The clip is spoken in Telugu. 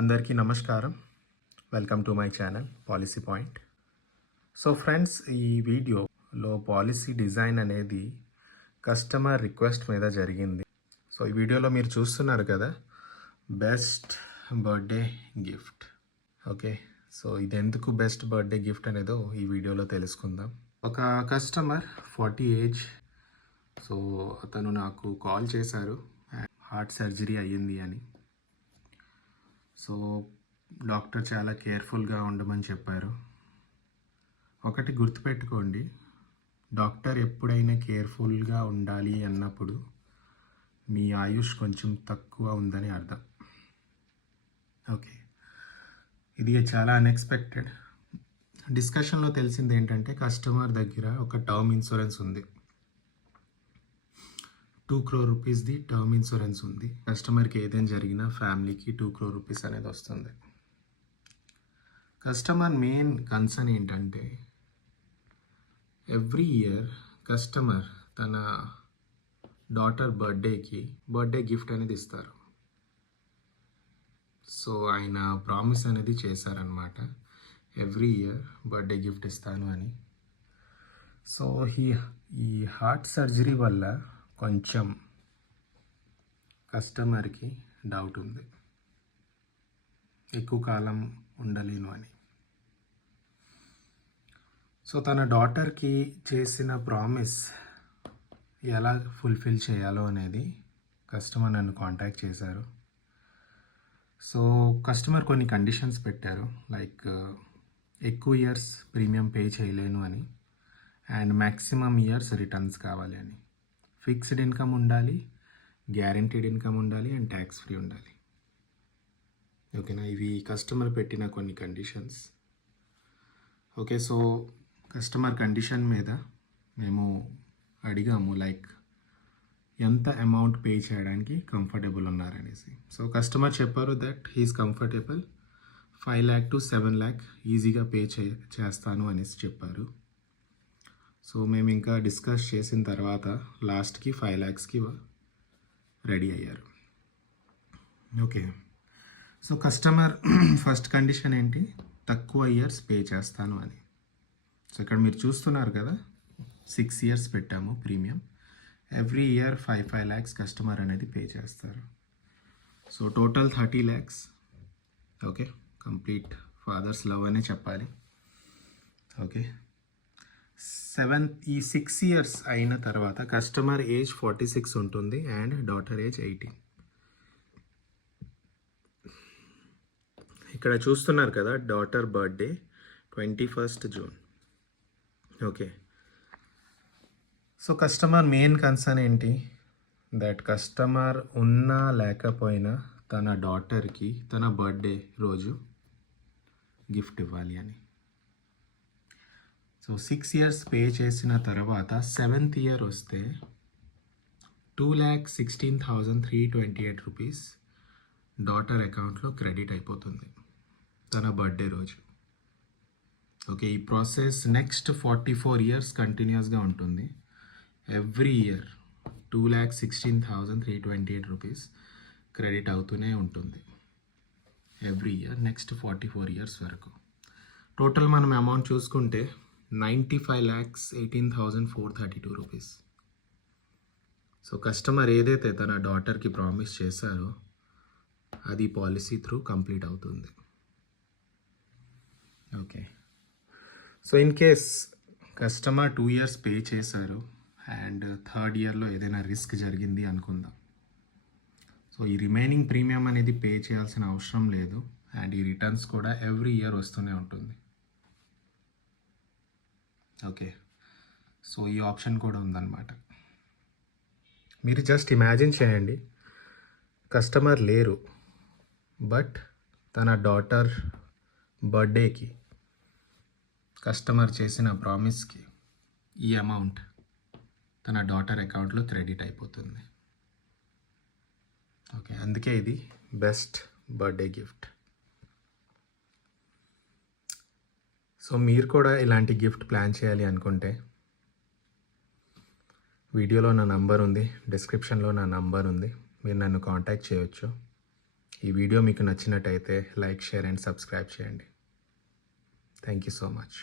అందరికీ నమస్కారం. Welcome to my channel policy point. So friends, ఈ వీడియోలో పాలసీ డిజైన్ అనేది కస్టమర్ రిక్వెస్ట్ మీద జరిగింది. సో ఈ వీడియోలో మీరు చూస్తున్నారు కదా, best birthday gift. Okay, so ఇది ఎందుకు బెస్ట్ బర్త్డే గిఫ్ట్ అనేదో ఈ వీడియోలో తెలుసుకుందాం. ఒక కస్టమర్ 40 ఏజ్. సో అతను నాకు కాల్ చేశారు, హార్ట్ సర్జరీ అయ్యింది అని. సో డాక్టర్ చాలా కేర్ఫుల్గా ఉండమని చెప్పారు. ఒకటి గుర్తుపెట్టుకోండి, డాక్టర్ ఎప్పుడైనా కేర్ఫుల్గా ఉండాలి అన్నప్పుడు మీ ఆయుష్ కొంచెం తక్కువ ఉందని అర్థం. ఓకే, ఇది చాలా అన్ఎక్స్పెక్టెడ్. డిస్కషన్లో తెలిసింది ఏంటంటే, కస్టమర్ దగ్గర ఒక టర్మ్ ఇన్సూరెన్స్ ఉంది. 2 crore రూపీస్ది టర్మ్ ఇన్సూరెన్స్ ఉంది. కస్టమర్కి ఏదైనా జరిగినా ఫ్యామిలీకి 2 crore రూపీస్ అనేది వస్తుంది. కస్టమర్ మెయిన్ కన్సర్న్ ఏంటంటే, ఎవ్రీ ఇయర్ కస్టమర్ తన డాటర్ బర్త్డే గిఫ్ట్ అనేది ఇస్తారు. సో ఆయన ప్రామిస్ అనేది చేశారనమాట, ఎవ్రీ ఇయర్ బర్త్డే గిఫ్ట్ ఇస్తాను అని. సో ఈ హార్ట్ సర్జరీ వల్ల కొంచెం కస్టమర్కి డౌట్ ఉంది, ఎక్కువ కాలం ఉండలేను అని. సో తన డాటర్కి చేసిన ప్రామిస్ ఎలా ఫుల్ఫిల్ చేయాలో అనేది కస్టమర్ నన్ను కాంటాక్ట్ చేశారు. సో కస్టమర్ కొన్ని కండిషన్స్ పెట్టారు, లైక్ ఎక్కువ ఇయర్స్ ప్రీమియం పే చేయలేను అని, అండ్ మ్యాక్సిమం ఇయర్స్ రిటర్న్స్ కావాలి అని, ఫిక్స్డ్ ఇన్కమ్ ఉండాలి, గ్యారంటీడ్ ఇన్కమ్ ఉండాలి, అండ్ ట్యాక్స్ ఫ్రీ ఉండాలి. ఓకేనా, ఇవి కస్టమర్ పెట్టిన కొన్ని conditions. Okay, so customer condition మీద మేము అడిగాము, లైక్ ఎంత అమౌంట్ పే చేయడానికి కంఫర్టబుల్ ఉన్నారనేసి. సో కస్టమర్ చెప్పారు that he's comfortable 5 lakh to 7 lakh ఈజీగా పే చేస్తాను అనేసి చెప్పారు. సో మేము ఇంకా డిస్కస్ చేసిన తర్వాత లాస్ట్కి 5 lakhsకి రెడీ అయ్యారు. Okay, so customer first condition ఏంటి, తక్కువ ఇయర్స్ పే చేస్తాను అని. సో ఇక్కడ మీరు చూస్తున్నారు కదా, 6 years పెట్టాము premium. Every year 5 lakhs customer అనేది పే చేస్తారు. So total 30 lakhs. Okay, complete fathers love అనే చెప్పాలి. ఓకే, ఈ 6 years అయిన తర్వాత కస్టమర్ ఏజ్ 46 ఉంటుంది అండ్ డాటర్ ఏజ్ 18. ఇక్కడ చూస్తున్నారు కదా, daughter birthday 21st June. Okay, so customer main concern ఏంటి, దట్ కస్టమర్ ఉన్నా లేకపోయినా తన డాటర్కి తన బర్త్డే రోజు గిఫ్ట్ ఇవ్వాలి అని. సో 6 years పే చేసిన తర్వాత 7th year వస్తే 2,16,328 రూపీస్ డాటర్ అకౌంట్లో క్రెడిట్ అయిపోతుంది తన బర్త్డే రోజు. ఓకే, ఈ ప్రాసెస్ నెక్స్ట్ 44 years కంటిన్యూస్గా ఉంటుంది. ఎవ్రీ ఇయర్ 2,16,328 రూపీస్ క్రెడిట్ అవుతూనే ఉంటుంది ఎవ్రీ ఇయర్ నెక్స్ట్ 44 years వరకు. టోటల్ మనం అమౌంట్ చూసుకుంటే 95,18,432 రూపీస్. సో కస్టమర్ ఏదైతే తన డాటర్కి ప్రామిస్ చేశారో అది పాలసీ త్రూ కంప్లీట్ అవుతుంది. Okay, so in case customer 2 years pay చేశారు అండ్ 3rd yearలో ఏదైనా రిస్క్ జరిగింది అనుకుందాం. సో ఈ రిమైనింగ్ ప్రీమియం అనేది పే చేయాల్సిన అవసరం లేదు అండ్ ఈ రిటర్న్స్ కూడా ఎవ్రీ ఇయర్ వస్తూనే ఉంటుంది. ఓకే, సో ఈ ఆప్షన్ కూడా ఉందన్నమాట. మీరు జస్ట్ ఇమాజిన్ చేయండి, కస్టమర్ లేరు బట్ తన డాటర్ బర్త్డేకి కస్టమర్ చేసిన ప్రామిస్కి ఈ అమౌంట్ తన డాటర్ అకౌంట్లో క్రెడిట్ అయిపోతుంది. ఓకే, అందుకే ఇది బెస్ట్ బర్త్డే గిఫ్ట్. సో మీరు కూడా ఇలాంటి గిఫ్ట్ ప్లాన్ చేయాలి అనుకుంటే వీడియోలో నా నంబర్ ఉంది, డిస్క్రిప్షన్లో నా నంబర్ ఉంది, మీరు నన్ను కాంటాక్ట్ చేయొచ్చు. ఈ వీడియో మీకు నచ్చినట్టయితే లైక్, షేర్ అండ్ సబ్స్క్రైబ్ చేయండి. Thank you so much.